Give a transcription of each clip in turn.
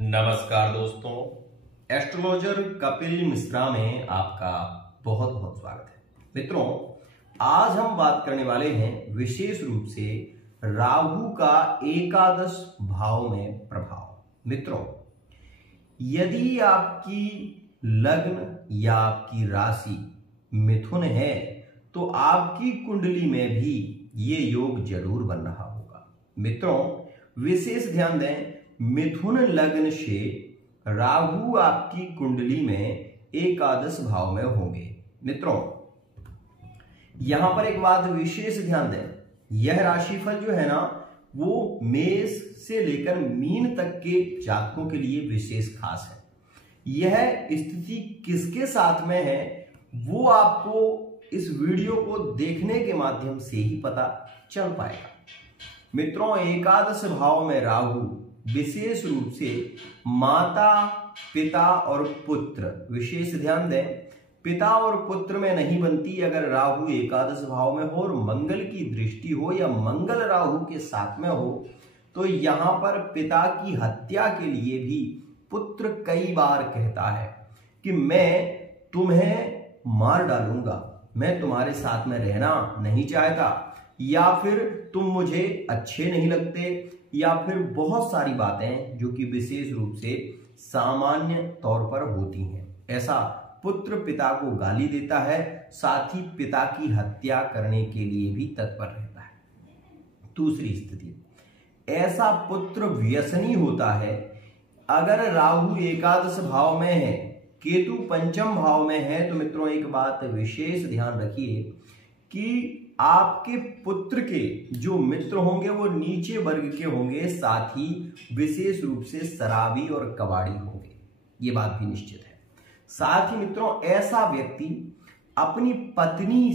नमस्कार दोस्तों, एस्ट्रोलॉजर कपिल मिश्रा में आपका बहुत बहुत स्वागत है। मित्रों, आज हम बात करने वाले हैं विशेष रूप से राहु का एकादश भाव में प्रभाव। मित्रों, यदि आपकी लग्न या आपकी राशि मिथुन है तो आपकी कुंडली में भी ये योग जरूर बन रहा होगा। मित्रों, विशेष ध्यान दें, मिथुन लग्न से राहु आपकी कुंडली में एकादश भाव में होंगे। मित्रों, यहां पर एक बात विशेष ध्यान दें, यह राशिफल जो है ना वो मेष से लेकर मीन तक के जातकों के लिए विशेष खास है। यह स्थिति किसके साथ में है वो आपको इस वीडियो को देखने के माध्यम से ही पता चल पाएगा। मित्रों, एकादश भाव में राहु विशेष रूप से माता, पिता और पुत्र, विशेष ध्यान दें, पिता और पुत्र में नहीं बनती अगर राहु एकादश भाव में हो और मंगल की दृष्टि हो या मंगल राहु के साथ में हो तो यहां पर पिता की हत्या के लिए भी पुत्र कई बार कहता है कि मैं तुम्हें मार डालूंगा, मैं तुम्हारे साथ में रहना नहीं चाहता, या फिर तुम मुझे अच्छे नहीं लगते, या फिर बहुत सारी बातें जो कि विशेष रूप से सामान्य तौर पर होती हैं। ऐसा पुत्र पिता को गाली देता है, साथ ही पिता की हत्या करने के लिए भी तत्पर रहता है। दूसरी स्थिति, ऐसा पुत्र व्यसनी होता है अगर राहु एकादश भाव में है, केतु पंचम भाव में है। तो मित्रों, एक बात विशेष ध्यान रखिए कि आपके पुत्र के जो मित्र होंगे वो नीचे वर्ग के होंगे, साथ ही विशेष रूप से शराबी और कबाड़ी होंगे, ये बात भी निश्चित है। साथ ही मित्रों, ऐसा व्यक्ति अपनी पत्नी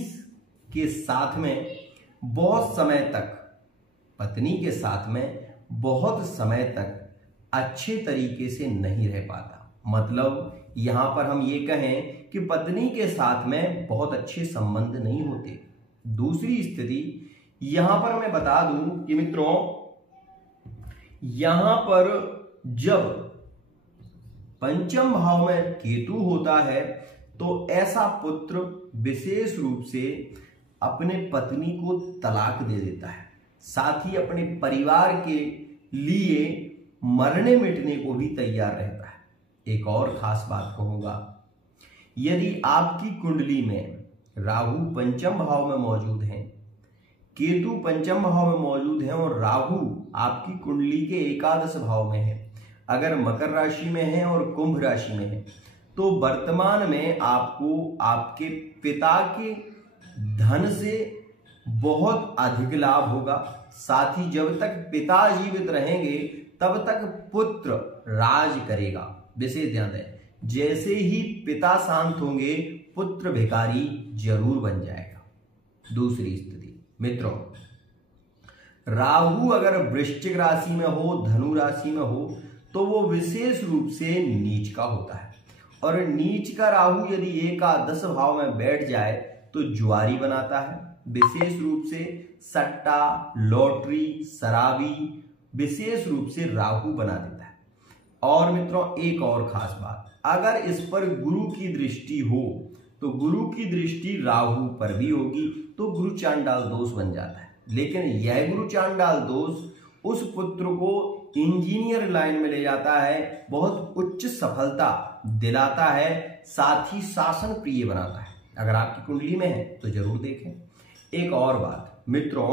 के साथ में बहुत समय तक, पत्नी के साथ में बहुत समय तक अच्छे तरीके से नहीं रह पाता। मतलब यहां पर हम ये कहें कि पत्नी के साथ में बहुत अच्छे संबंध नहीं होते। दूसरी स्थिति यहां पर मैं बता दूं कि मित्रों, यहां पर जब पंचम भाव में केतु होता है तो ऐसा पुत्र विशेष रूप से अपने पत्नी को तलाक दे देता है, साथ ही अपने परिवार के लिए मरने मिटने को भी तैयार रहता है। एक और खास बात कहूंगा, यदि आपकी कुंडली में राहु पंचम भाव में मौजूद हैं, केतु पंचम भाव में मौजूद हैं और राहु आपकी कुंडली के एकादश भाव में है, अगर मकर राशि में है और कुंभ राशि में है, तो वर्तमान में आपको आपके पिता के धन से बहुत अधिक लाभ होगा। साथ ही जब तक पिता जीवित रहेंगे तब तक पुत्र राज करेगा। विशेष ध्यान दें, जैसे ही पिता शांत होंगे पुत्र भिखारी जरूर बन जाएगा। दूसरी स्थिति मित्रों, राहु अगर वृश्चिक राशि में हो, धनु राशि में हो तो वो विशेष रूप से नीच का होता है, और नीच का राहु यदि एकादश भाव में बैठ जाए तो जुआरी बनाता है। विशेष रूप से सट्टा, लॉटरी, शराबी विशेष रूप से राहु बना देता है। और मित्रों, एक और खास बात, अगर इस पर गुरु की दृष्टि हो तो गुरु की दृष्टि राहु पर भी होगी तो गुरु चांडाल दोष बन जाता है। लेकिन यह गुरु चांडाल दोष उस पुत्र को इंजीनियर लाइन में ले जाता है, बहुत उच्च सफलता दिलाता है, साथ ही शासन प्रिय बनाता है। अगर आपकी कुंडली में है तो जरूर देखें। एक और बात मित्रों,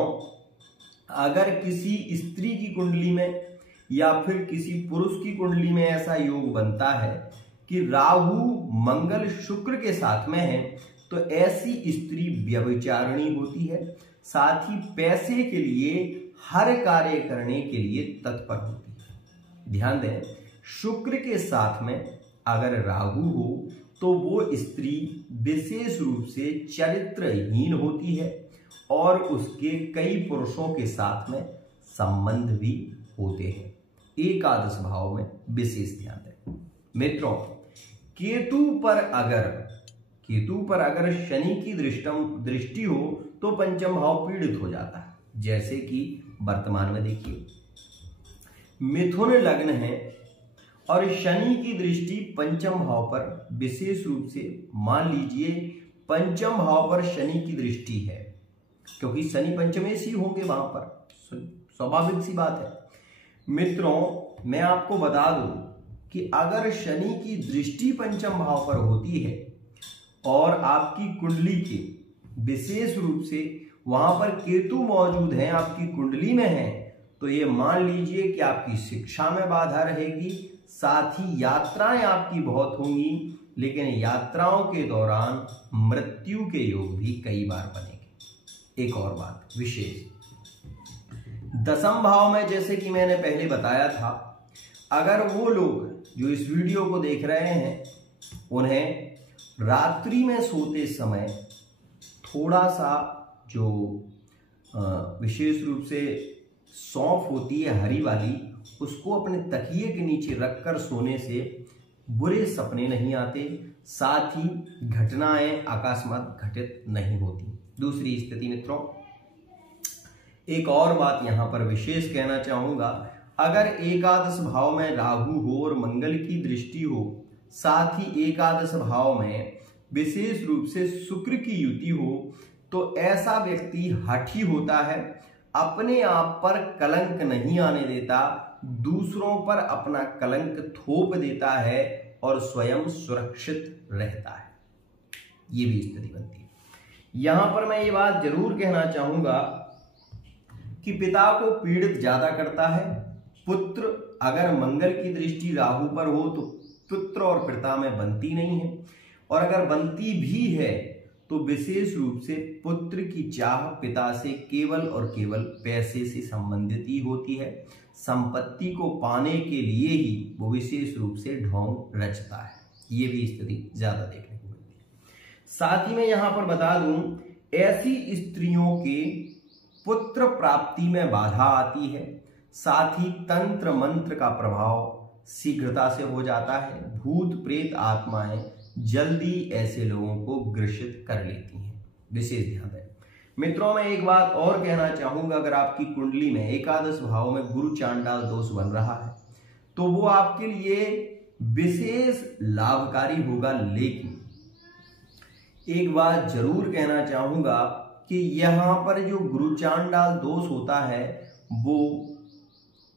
अगर किसी स्त्री की कुंडली में या फिर किसी पुरुष की कुंडली में ऐसा योग बनता है कि राहु मंगल शुक्र के साथ में है तो ऐसी स्त्री व्यभिचारिणी होती है, साथ ही पैसे के लिए हर कार्य करने के लिए तत्पर होती है। ध्यान दें, शुक्र के साथ में अगर राहु हो तो वो स्त्री विशेष रूप से चरित्रहीन होती है और उसके कई पुरुषों के साथ में संबंध भी होते हैं। एकादश भाव में विशेष ध्यान दें। मित्रों, केतु पर अगर शनि की दृष्टि हो तो पंचम भाव पीड़ित हो जाता है। जैसे कि वर्तमान में देखिए, मिथुन लग्न है और शनि की दृष्टि पंचम भाव पर, विशेष रूप से मान लीजिए पंचम भाव पर शनि की दृष्टि है, क्योंकि शनि पंचमेश ही होंगे वहां पर, स्वाभाविक सी बात है। मित्रों मैं आपको बता दूं कि अगर शनि की दृष्टि पंचम भाव पर होती है और आपकी कुंडली के विशेष रूप से वहां पर केतु मौजूद है, आपकी कुंडली में है, तो ये मान लीजिए कि आपकी शिक्षा में बाधा रहेगी, साथ ही यात्राएं आपकी बहुत होंगी, लेकिन यात्राओं के दौरान मृत्यु के योग भी कई बार बनेंगे। एक और बात विशेष, दसम भाव में जैसे कि मैंने पहले बताया था, अगर वो लोग जो इस वीडियो को देख रहे हैं उन्हें रात्रि में सोते समय थोड़ा सा जो विशेष रूप से सौंफ होती है हरी वाली, उसको अपने तकिए के नीचे रखकर सोने से बुरे सपने नहीं आते, साथ ही घटनाएं अकस्मात घटित नहीं होती। दूसरी स्थिति मित्रों, एक और बात यहां पर विशेष कहना चाहूंगा, अगर एकादश भाव में राहु हो और मंगल की दृष्टि हो, साथ ही एकादश भाव में विशेष रूप से शुक्र की युति हो, तो ऐसा व्यक्ति हठी होता है, अपने आप पर कलंक नहीं आने देता, दूसरों पर अपना कलंक थोप देता है और स्वयं सुरक्षित रहता है। ये भी स्थिति बनती है। यहां पर मैं ये बात जरूर कहना चाहूंगा कि पिता को पीड़ित ज्यादा करता है। पुत्र, अगर मंगल की दृष्टि राहु पर हो तो पुत्र और पिता में बनती नहीं है, और अगर बनती भी है तो विशेष रूप से पुत्र की चाह पिता से केवल और केवल पैसे से संबंधित ही होती है। संपत्ति को पाने के लिए ही वो विशेष रूप से ढोंग रचता है। ये भी स्थिति ज्यादा देखने को मिलती है। साथ ही मैं यहां पर बता दूं, ऐसी स्त्रियों के पुत्र प्राप्ति में बाधा आती है, साथ ही तंत्र मंत्र का प्रभाव शीघ्रता से हो जाता है। भूत प्रेत आत्माएं जल्दी ऐसे लोगों को ग्रसित कर लेती हैं, विशेष ध्यान दें। मित्रों मैं एक बात और कहना चाहूंगा, अगर आपकी कुंडली में एकादश भाव में गुरु चांडाल दोष बन रहा है तो वो आपके लिए विशेष लाभकारी होगा, लेकिन एक बात जरूर कहना चाहूंगा कि यहां पर जो गुरु चांडाल दोष होता है वो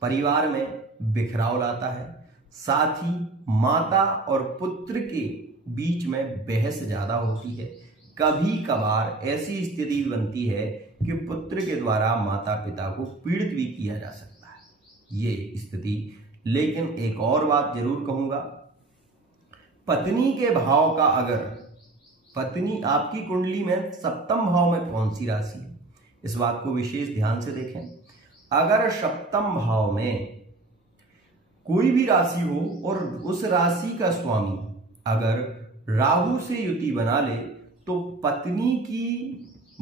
परिवार में बिखराव लाता है, साथ ही माता और पुत्र के बीच में बहस ज्यादा होती है। कभी कभार ऐसी स्थिति बनती है कि पुत्र के द्वारा माता पिता को पीड़ित भी किया जा सकता है, ये स्थिति। लेकिन एक और बात जरूर कहूंगा, पत्नी के भाव का, अगर पत्नी आपकी कुंडली में सप्तम भाव में कौन सी राशि है, इस बात को विशेष ध्यान से देखें। अगर सप्तम भाव में कोई भी राशि हो और उस राशि का स्वामी अगर राहु से युति बना ले, तो पत्नी की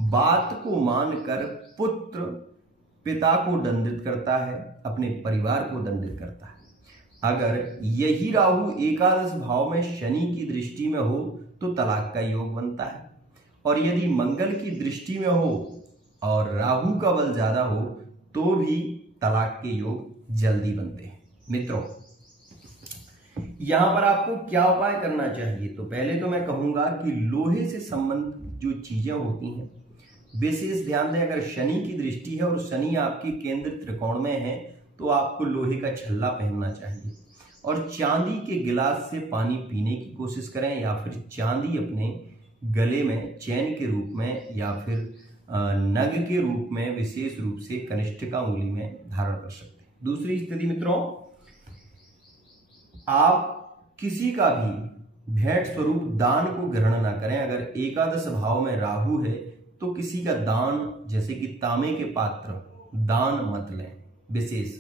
बात को मानकर पुत्र पिता को दंडित करता है, अपने परिवार को दंडित करता है। अगर यही राहु एकादश भाव में शनि की दृष्टि में हो तो तलाक का योग बनता है, और यदि मंगल की दृष्टि में हो और राहु का बल ज्यादा हो तो भी तलाक के योग जल्दी बनते हैं। मित्रों यहां पर आपको क्या उपाय करना चाहिए, तो पहले तो मैं कहूंगा कि लोहे से संबंधित जो चीजें होती हैं विशेष ध्यान दें। अगर शनि की दृष्टि है और शनि आपके केंद्र त्रिकोण में है तो आपको लोहे का छल्ला पहनना चाहिए, और चांदी के गिलास से पानी पीने की कोशिश करें, या फिर चांदी अपने गले में चैन के रूप में या फिर नग के रूप में विशेष रूप से कनिष्ठिका उंगली में धारण कर सकते हैं। दूसरी स्थिति मित्रों, आप किसी का भी भेंट स्वरूप दान को ग्रहण ना करें। अगर एकादश भाव में राहु है तो किसी का दान, जैसे कि तांबे के पात्र, दान मत लें विशेष,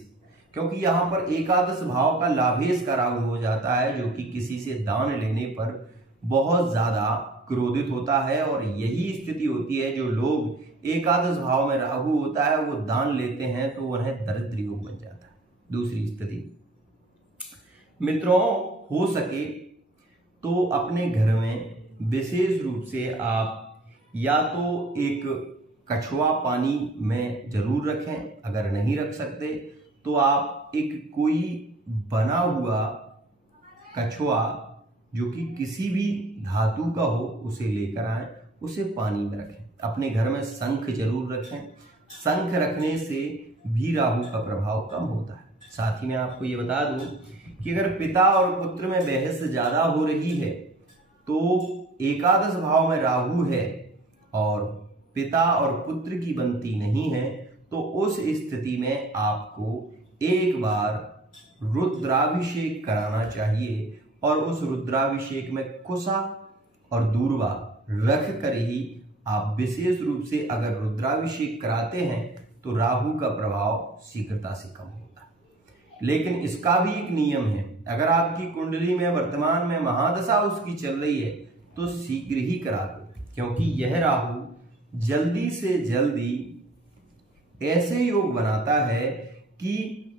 क्योंकि यहां पर एकादश भाव का लाभेश का राहु हो जाता है, जो कि किसी से दान लेने पर बहुत ज्यादा क्रोधित होता है। और यही स्थिति होती है, जो लोग एकादश भाव में राहु होता है वो दान लेते हैं तो उन्हें दरिद्र योग बन जाता है। दूसरी स्थिति मित्रों, हो सके तो अपने घर में विशेष रूप से आप या तो एक कछुआ पानी में जरूर रखें, अगर नहीं रख सकते तो आप एक कोई बना हुआ कछुआ जो कि किसी भी धातु का हो उसे लेकर आए, उसे पानी में रखें। अपने घर में शंख जरूर रखें। शंख रखने से भी राहु का प्रभाव कम होता है। साथ ही मैं आपको ये बता दूं कि अगर पिता और पुत्र में बहस ज्यादा हो रही है तो एकादश भाव में राहु है और पिता और पुत्र की बनती नहीं है, तो उस स्थिति में आपको एक बार रुद्राभिषेक कराना चाहिए और उस रुद्राभिषेक में कुशा और दूर्वा रख कर ही आप विशेष रूप से अगर रुद्राभिषेक कराते हैं तो राहु का प्रभाव शीघ्रता से कम होता है। लेकिन इसका भी एक नियम है, अगर आपकी कुंडली में वर्तमान में महादशा उसकी चल रही है तो शीघ्र ही करा दो, क्योंकि यह राहु जल्दी से जल्दी ऐसे योग बनाता है कि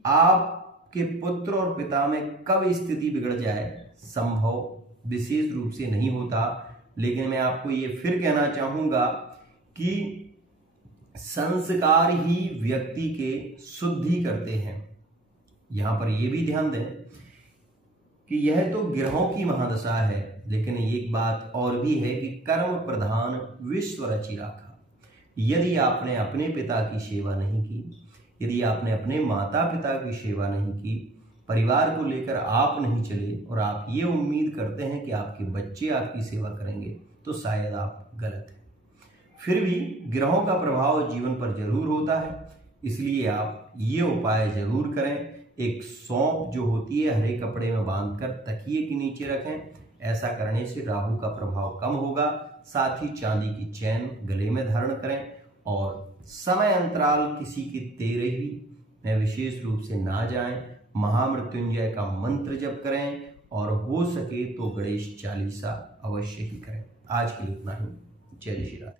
आपके पुत्र और पिता में कब स्थिति बिगड़ जाए संभव विशेष रूप से नहीं होता। लेकिन मैं आपको ये फिर कहना चाहूंगा कि संस्कार ही व्यक्ति के शुद्धि करते हैं। यहां पर यह भी ध्यान दें कि यह तो ग्रहों की महादशा है, लेकिन एक बात और भी है कि कर्म प्रधान विश्व रचि राखा। यदि आपने अपने पिता की सेवा नहीं की, यदि आपने अपने माता पिता की सेवा नहीं की, परिवार को लेकर आप नहीं चले और आप ये उम्मीद करते हैं कि आपके बच्चे आपकी सेवा करेंगे, तो शायद आप गलत हैं। फिर भी ग्रहों का प्रभाव जीवन पर जरूर होता है, इसलिए आप ये उपाय जरूर करें। एक सौंफ जो होती है हरे कपड़े में बांधकर तकिए के नीचे रखें। ऐसा करने से राहु का प्रभाव कम होगा। साथ ही चांदी की चैन गले में धारण करें और समय अंतराल किसी की 13वीं में विशेष रूप से ना जाएं। महामृत्युंजय का मंत्र जप करें और हो सके तो गणेश चालीसा अवश्य ही करें। आज के लिए इतना ही। जय श्री राधे।